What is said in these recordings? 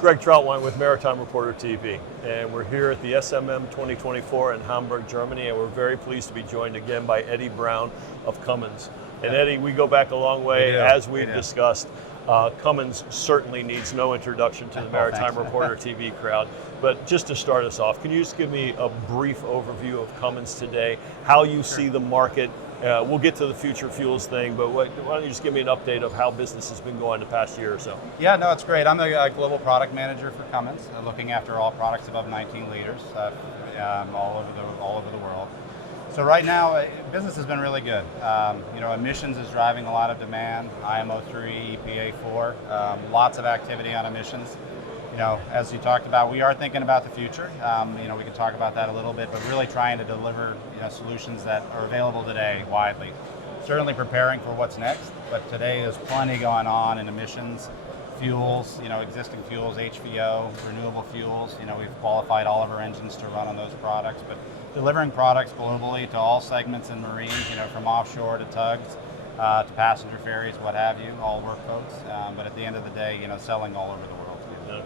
Greg Troutwine with Maritime Reporter TV, and we're here at the SMM 2024 in Hamburg, Germany, and we're very pleased to be joined again by Eddie Brown of Cummins. And Eddie, we go back a long way, as we've discussed. Cummins certainly needs no introduction to the Maritime Reporter TV crowd, but just to start us off, can you just give me a brief overview of Cummins today, how you see the market? We'll get to the future fuels thing, but why don't you just give me an update of how business has been going the past year or so? Yeah, no, it's great. I'm the global product manager for Cummins, looking after all products above 19 liters all over the world. So right now, business has been really good. Emissions is driving a lot of demand, IMO 3, EPA 4, lots of activity on emissions. As you talked about, we are thinking about the future. We can talk about that a little bit, but really trying to deliver solutions that are available today widely. Certainly preparing for what's next, but today there's plenty going on in emissions, fuels, existing fuels, HVO, renewable fuels. We've qualified all of our engines to run on those products, but delivering products globally to all segments in marine, from offshore to tugs, to passenger ferries, what have you, all work boats. But at the end of the day, selling all over the world.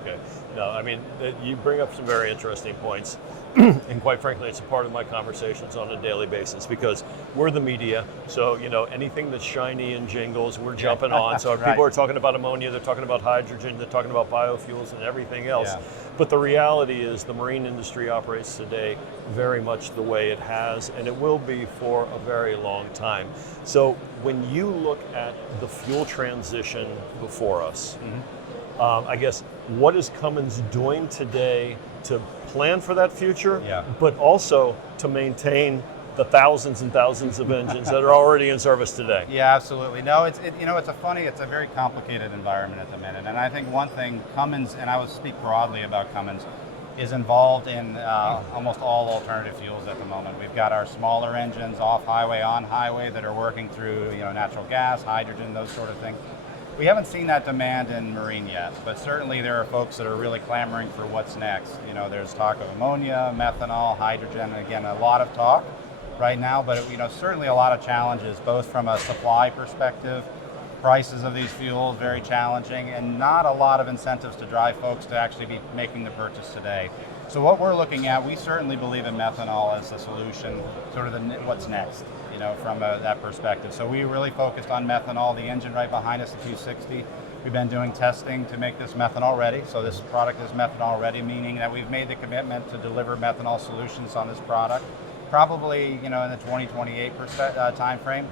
Okay. No, I mean, you bring up some very interesting points. And quite frankly, it's a part of my conversations on a daily basis because we're the media. So, anything that's shiny and jingles, we're jumping on. So people are talking about ammonia, they're talking about hydrogen, they're talking about biofuels and everything else. Yeah. But the reality is the marine industry operates today very much the way it has, and it will be for a very long time. So when you look at the fuel transition before us, I guess, what is Cummins doing today to plan for that future, but also to maintain the thousands and thousands of engines that are already in service today? Yeah, absolutely. No, it's a very complicated environment at the minute. And I think one thing Cummins, and I would speak broadly about Cummins, is involved in almost all alternative fuels at the moment. We've got our smaller engines off highway, on highway that are working through natural gas, hydrogen, those sort of things. We haven't seen that demand in marine yet, but certainly there are folks that are really clamoring for what's next. There's talk of ammonia, methanol, hydrogen, again, a lot of talk right now, but certainly a lot of challenges, both from a supply perspective, prices of these fuels very challenging, and not a lot of incentives to drive folks to actually be making the purchase today. So what we're looking at, we certainly believe in methanol as a solution, sort of what's next, from that perspective. So we really focused on methanol, the engine right behind us, the 260. We've been doing testing to make this methanol ready. So this product is methanol ready, meaning that we've made the commitment to deliver methanol solutions on this product, probably in the 2028 time frame.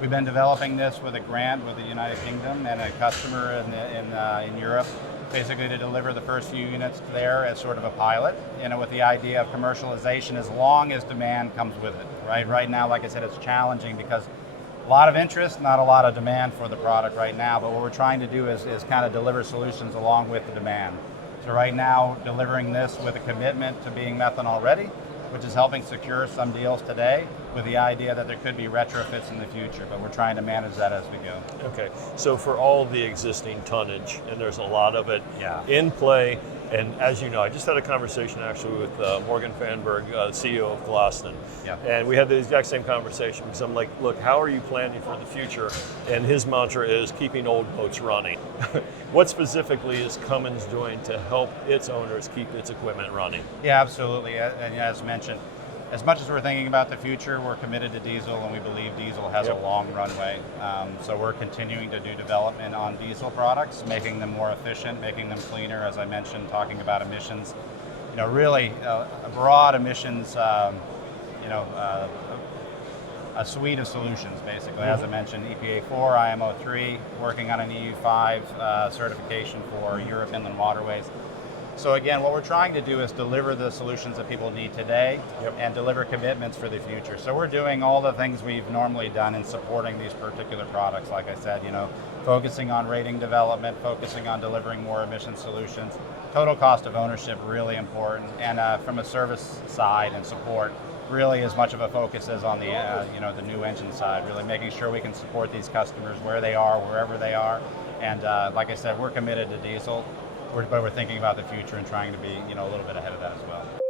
We've been developing this with a grant with the United Kingdom and a customer in Europe, basically to deliver the first few units there as sort of a pilot, with the idea of commercialization as long as demand comes with it, right? Right now, like I said, it's challenging because a lot of interest, not a lot of demand for the product right now, but what we're trying to do is kind of deliver solutions along with the demand. So right now, delivering this with a commitment to being methanol ready, which is helping secure some deals today with the idea that there could be retrofits in the future, but we're trying to manage that as we go. Okay, so for all the existing tonnage, and there's a lot of it in play, and as you know, I just had a conversation actually with Morgan Fanberg, CEO of Glaston, and we had the exact same conversation because I'm like, look, how are you planning for the future? And his mantra is keeping old boats running. What specifically is Cummins doing to help its owners keep its equipment running? Yeah, absolutely, and as mentioned, as much as we're thinking about the future, we're committed to diesel, and we believe diesel has a long runway. So we're continuing to do development on diesel products, making them more efficient, making them cleaner, as I mentioned, talking about emissions. Really a broad emissions, a suite of solutions, basically. As I mentioned, EPA 4, IMO 3, working on an EU 5 certification for Europe inland waterways. So again, what we're trying to do is deliver the solutions that people need today and deliver commitments for the future. So we're doing all the things we've normally done in supporting these particular products. Like I said, focusing on rating development, focusing on delivering more emission solutions. Total cost of ownership, really important. And from a service side and support, really as much of a focus as on the the new engine side, really making sure we can support these customers where they are, wherever they are. And like I said, we're committed to diesel. But we're thinking about the future and trying to be, a little bit ahead of that as well.